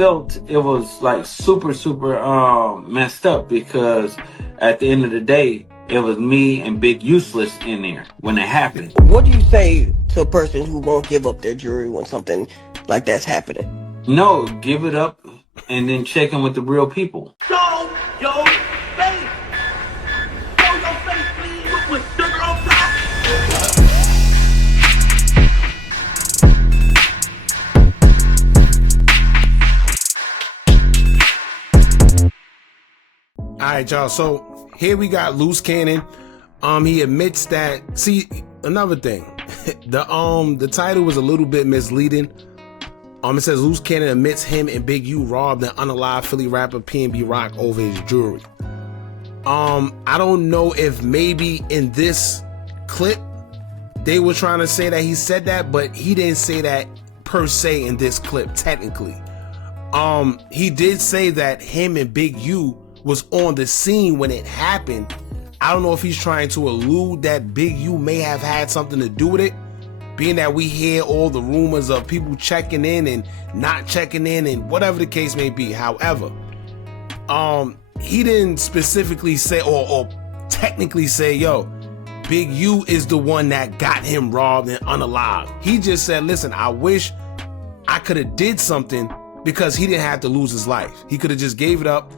felt it was like super messed up because at the end of the day, it was me and Big Useless in there when it happened. What do you say to a person who won't give up their jewelry when something like that's happening? No, give it up and then check in with the real people. Show your face. Show your face, please, with sugar on top. Alright, y'all, so here we got Luce Cannon. He admits that, see, another thing, the title was a little bit misleading. It says Luce Cannon admits him and Big U robbed an unalive Philly rapper PNB Rock over his jewelry. I don't know if maybe in this clip they were trying to say that he said that, but he didn't say that per se in this clip, technically. He did say that him and Big U was on the scene when it happened. I don't know if he's trying to allude that Big U may have had something to do with it, being that we hear all the rumors of people checking in and not checking in and whatever the case may be. However, he didn't specifically say or technically say, yo, Big U is the one that got him robbed and unalive. He just said, listen, I wish I could have did something because he didn't have to lose his life. He could have just gave it up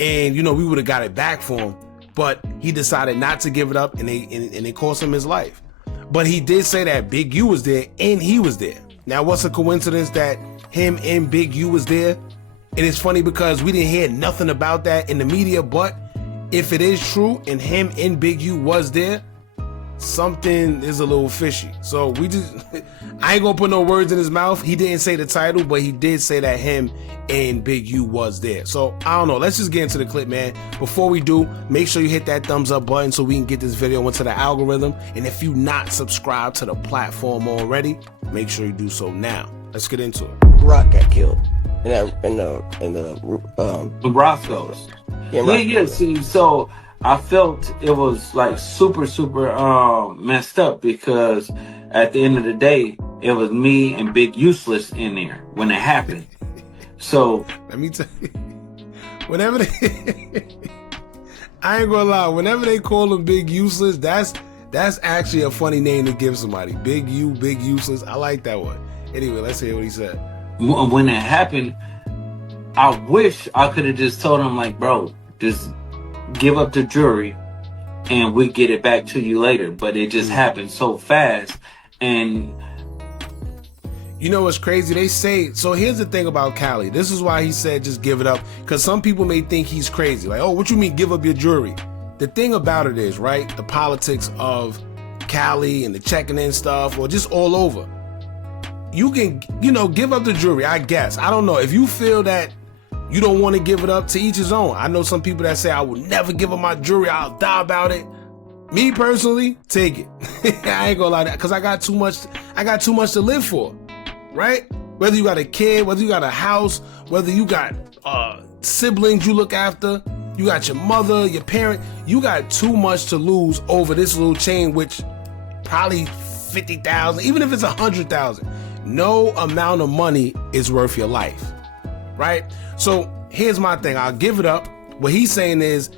and, you know, we would have got it back for him. But he decided not to give it up and it cost him his life. But he did say that Big U was there and he was there. Now, what's a coincidence that him and Big U was there? And it's funny because we didn't hear nothing about that in the media, but if it is true and him and Big U was there, something is a little fishy. So I ain't gonna put no words in his mouth. He didn't say the title, but he did say that him and Big U was there. So I don't know. Let's just get into the clip, man. Before we do, make sure you hit that thumbs up button so we can get this video into the algorithm. And if you not subscribed to the platform already, make sure you do so now. Let's get into it. Rock got killed in the Roscoe's. Yeah. See, so I felt it was like super messed up because at the end of the day, it was me and Big Useless in there when it happened. So let me tell you, whenever I ain't gonna lie, whenever they call him Big Useless, that's actually a funny name to give somebody. Big U, Big Useless. I like that one. Anyway, let's hear what he said. When it happened, I wish I could have just told him, like, bro, just give up the jewelry and we get it back to you later. But it just happened so fast. And you know what's crazy? They say, so here's the thing about Cali. This is why he said just give it up. Because some people may think he's crazy. Like, oh, what you mean give up your jewelry? The thing about it is, right, the politics of Cali and the checking in stuff, or just all over. You can, you know, give up the jewelry, I guess. I don't know. If you feel that you don't want to give it up, to each his own. I know some people that say, I will never give up my jewelry. I'll die about it. Me personally, take it. I ain't gonna lie, because I got too much to live for, right? Whether you got a kid, whether you got a house, whether you got siblings you look after, you got your mother, your parent, you got too much to lose over this little chain, which probably 50,000, even if it's 100,000. No amount of money is worth your life, right? So here's my thing. I'll give it up. What he's saying is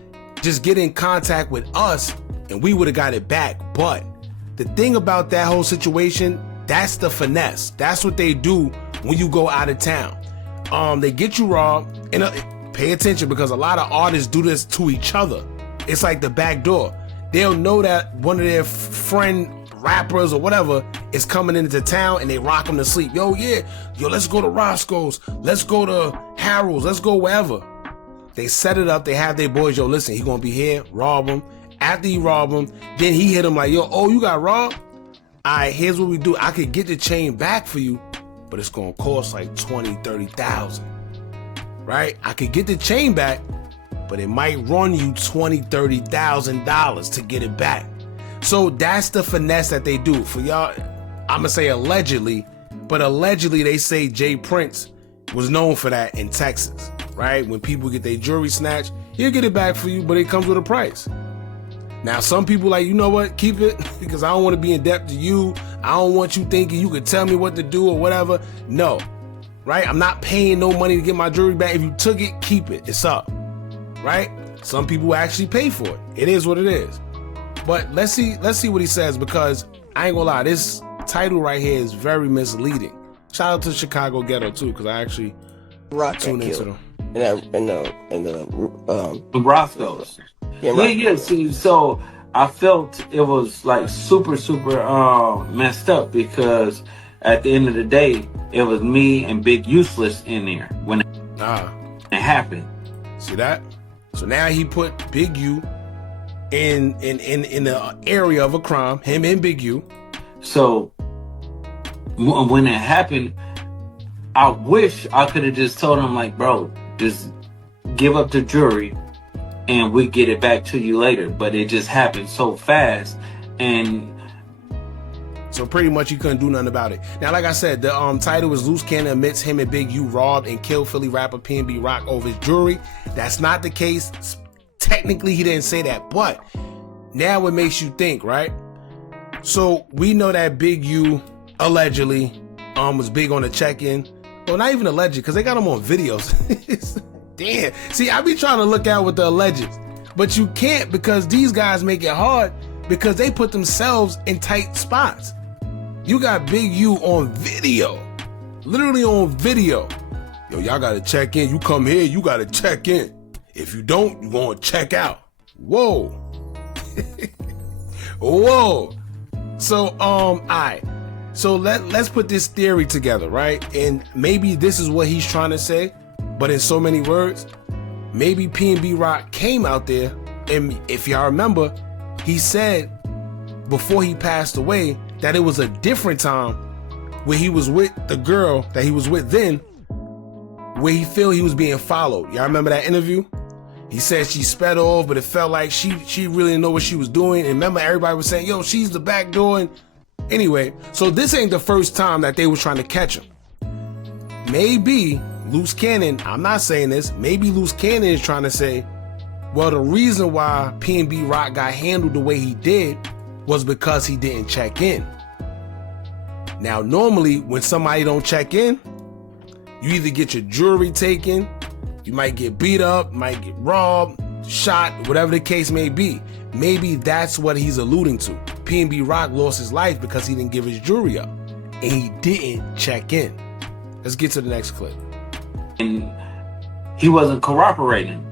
just get in contact with us and we would have got it back. But the thing about that whole situation, that's the finesse. That's what they do when you go out of town. They get you robbed, and pay attention because a lot of artists do this to each other. It's like the back door. They'll know that one of their friend rappers or whatever is coming into town and they rock them to sleep. Yo, let's go to Roscoe's. Let's go to Harold's. Let's go wherever. They set it up. They have their boys. Yo, listen, he gonna be here. Rob him. After he rob him, then he hit him like, yo, oh, you got robbed? All right, here's what we do. I could get the chain back for you, but it's gonna cost like 20, 30,000, right? I could get the chain back, but it might run you $20,000, $30,000 to get it back. So that's the finesse that they do. For y'all, I'm gonna say allegedly, but allegedly they say Jay Prince was known for that in Texas, right? When people get their jewelry snatched, he'll get it back for you, but it comes with a price. Now, some people like, you know what, keep it because I don't want to be in debt to you. I don't want you thinking you could tell me what to do or whatever. No, right? I'm not paying no money to get my jewelry back. If you took it, keep it. It's up, right? Some people actually pay for it. It is what it is. But let's see what he says, because I ain't gonna lie, this title right here is very misleading. Shout out to Chicago Ghetto too, because I actually tuned into them. The Roscoe's. Yeah. See, so I felt it was like super messed up, because at the end of the day, it was me and Big Useless in there when it happened. See that? So now he put Big U in the area of a crime, him and Big U. So when it happened, I wish I could have just told him, like, bro, just give up the jewelry and we get it back to you later. But it just happened so fast, and so pretty much you couldn't do nothing about it. Now, like I said, the title was Luce Cannon admits him and Big U robbed and killed Philly rapper PNB Rock over his jewelry. That's not the case. Technically, he didn't say that, but now it makes you think, right? So we know that Big U allegedly was big on the check-in. Well, not even alleged, because they got him on videos. Damn. See, I be trying to look out with the alleged, but you can't, because these guys make it hard because they put themselves in tight spots. You got Big U on video, literally on video. Yo, y'all gotta check in. You come here, you gotta check in. If you don't, you gonna check out. Whoa. Whoa. So, alright. So let's put this theory together, right? And maybe this is what he's trying to say, but in so many words. Maybe PNB Rock came out there, and if y'all remember, he said before he passed away that it was a different time where he was with the girl that he was with then, where he felt he was being followed. Y'all remember that interview? He said she sped off, but it felt like she really didn't know what she was doing. And remember, everybody was saying, yo, she's the back door. And anyway, so this ain't the first time that they was trying to catch him. Maybe Luce Cannon, I'm not saying this, maybe Luce Cannon is trying to say, well, the reason why PNB Rock got handled the way he did was because he didn't check in. Now, normally when somebody don't check in, you either get your jewelry taken, you might get beat up, might get robbed, shot, whatever the case may be. Maybe that's what he's alluding to. PNB Rock lost his life because he didn't give his jewelry up, and he didn't check in. Let's get to the next clip. And he wasn't cooperating,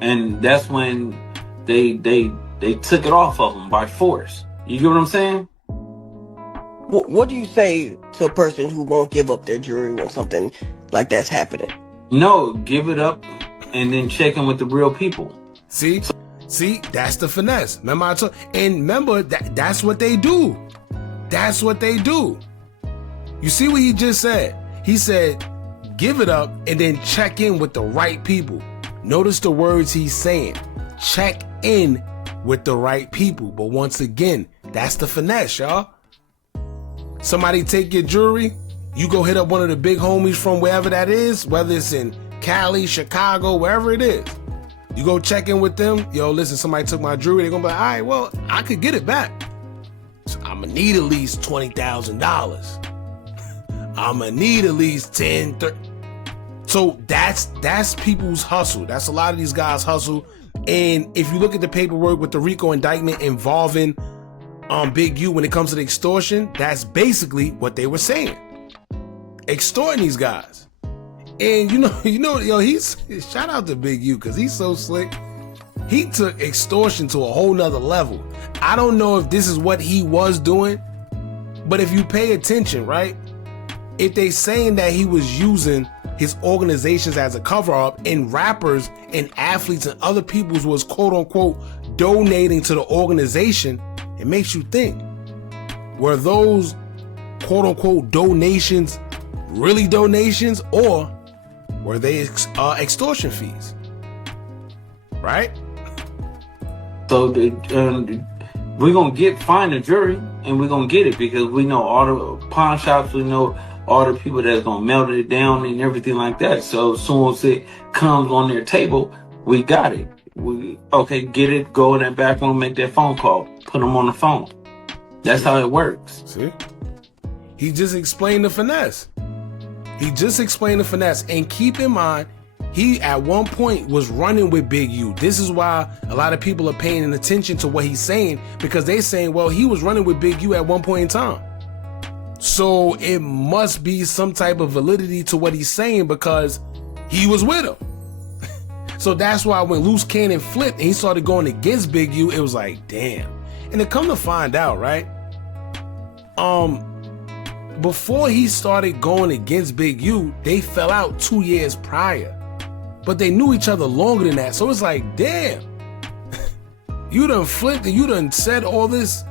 and that's when they took it off of him by force. You get what I'm saying? What do you say to a person who won't give up their jewelry when something like that's happening? No, give it up and then check in with the real people. See, that's the finesse. Remember I told, and remember that's what they do. That's what they do. You see what he just said? He said, give it up and then check in with the right people. Notice the words he's saying. Check in with the right people. But once again, that's the finesse, y'all. Somebody take your jewelry, you go hit up one of the big homies from wherever that is, whether it's in Cali, Chicago, wherever it is. You go check in with them. Yo, listen, somebody took my jewelry. They're gonna be like, all right, well, I could get it back. So I'm gonna need at least $20,000. I'm gonna need at least 10, 30. So that's people's hustle. That's a lot of these guys' hustle. And if you look at the paperwork with the RICO indictment involving Big U when it comes to the extortion, that's basically what they were saying. Extorting these guys. And you know, yo, he's shout out to Big U because he's so slick. He took extortion to a whole nother level. I don't know if this is what he was doing, but if you pay attention, right? If they saying that he was using his organizations as a cover-up, and rappers and athletes and other people's was quote-unquote donating to the organization, it makes you think, were those quote-unquote donations really donations, or were they extortion fees? Right? So we're gonna find the jury, and we're gonna get it, because we know all the pawn shops, we know all the people that's gonna melt it down and everything like that. So as soon as it comes on their table, we got it. Okay, get it, go in that back room, make that phone call, put them on the phone. That's how it works. See? He just explained the finesse. He just explained the finesse. And keep in mind, he at one point was running with Big U. This is why a lot of people are paying attention to what he's saying, because they're saying, well, he was running with Big U at one point in time. So it must be some type of validity to what he's saying, because he was with him. So that's why when Luce Cannon flipped and he started going against Big U, it was like, damn. And to come to find out, right? Before he started going against Big U, they fell out 2 years prior. But they knew each other longer than that. So it's like, damn. You done flipped and you done said all this,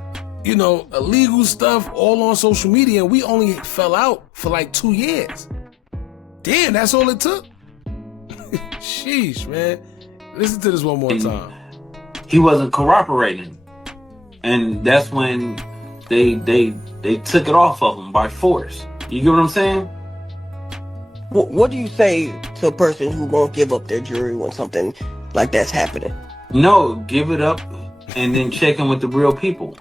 you know, illegal stuff all on social media, and we only fell out for like 2 years. Damn, that's all it took? Sheesh, man. Listen to this one more time. He wasn't cooperating. And that's when they took it off of him by force. You get what I'm saying? What do you say to a person who won't give up their jewelry when something like that's happening? No, give it up and then check in with the real people.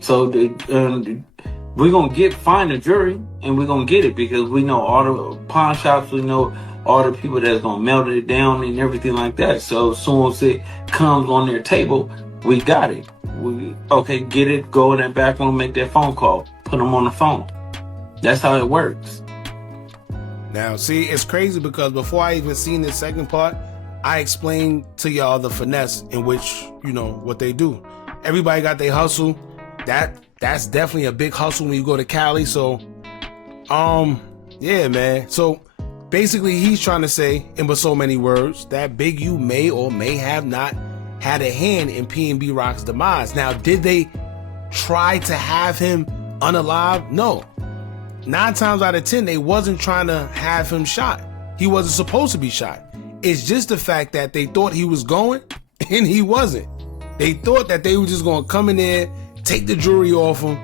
So we're going to find the jewelry and we're going to get it, because we know all the pawn shops, we know all the people that's going to melt it down and everything like that. So as soon as it comes on their table, we got it. Okay, get it, go in that back room, make that phone call, put them on the phone. That's how it works. Now, see, it's crazy because before I even seen this second part, I explained to y'all the finesse in which, you know, what they do. Everybody got their hustle. That's definitely a big hustle when you go to Cali. So, yeah, man. So basically he's trying to say, in so many words, that Big U may or may have not had a hand in PNB Rock's demise. Now, did they try to have him unalive? No. 9 times out of 10, they wasn't trying to have him shot. He wasn't supposed to be shot. It's just the fact that they thought he was going and he wasn't. They thought that they were just going to come in there, take the jewelry off him,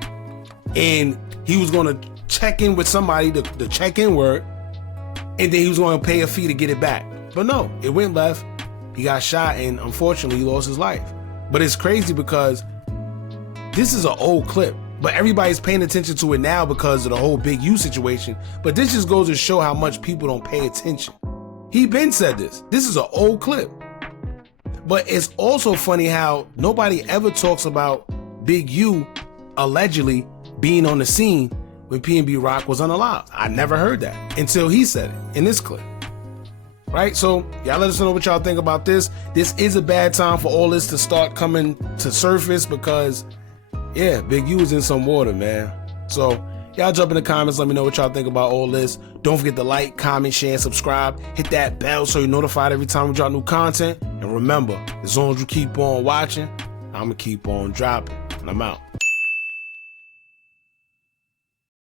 and he was going to check in with somebody, the check-in word, and then he was going to pay a fee to get it back. But no, it went left. He got shot, and unfortunately, he lost his life. But it's crazy because this is an old clip, but everybody's paying attention to it now because of the whole Big U situation. But this just goes to show how much people don't pay attention. He been said this. This is an old clip. But it's also funny how nobody ever talks about Big U allegedly being on the scene when PNB Rock was unalive. I never heard that until he said it in this clip. Right? So y'all let us know what y'all think about this. This is a bad time for all this to start coming to surface because, yeah, Big U is in some water, man. So y'all jump in the comments. Let me know what y'all think about all this. Don't forget to like, comment, share, and subscribe. Hit that bell so you're notified every time we drop new content. And remember, as long as you keep on watching, I'm going to keep on dropping. And I'm out.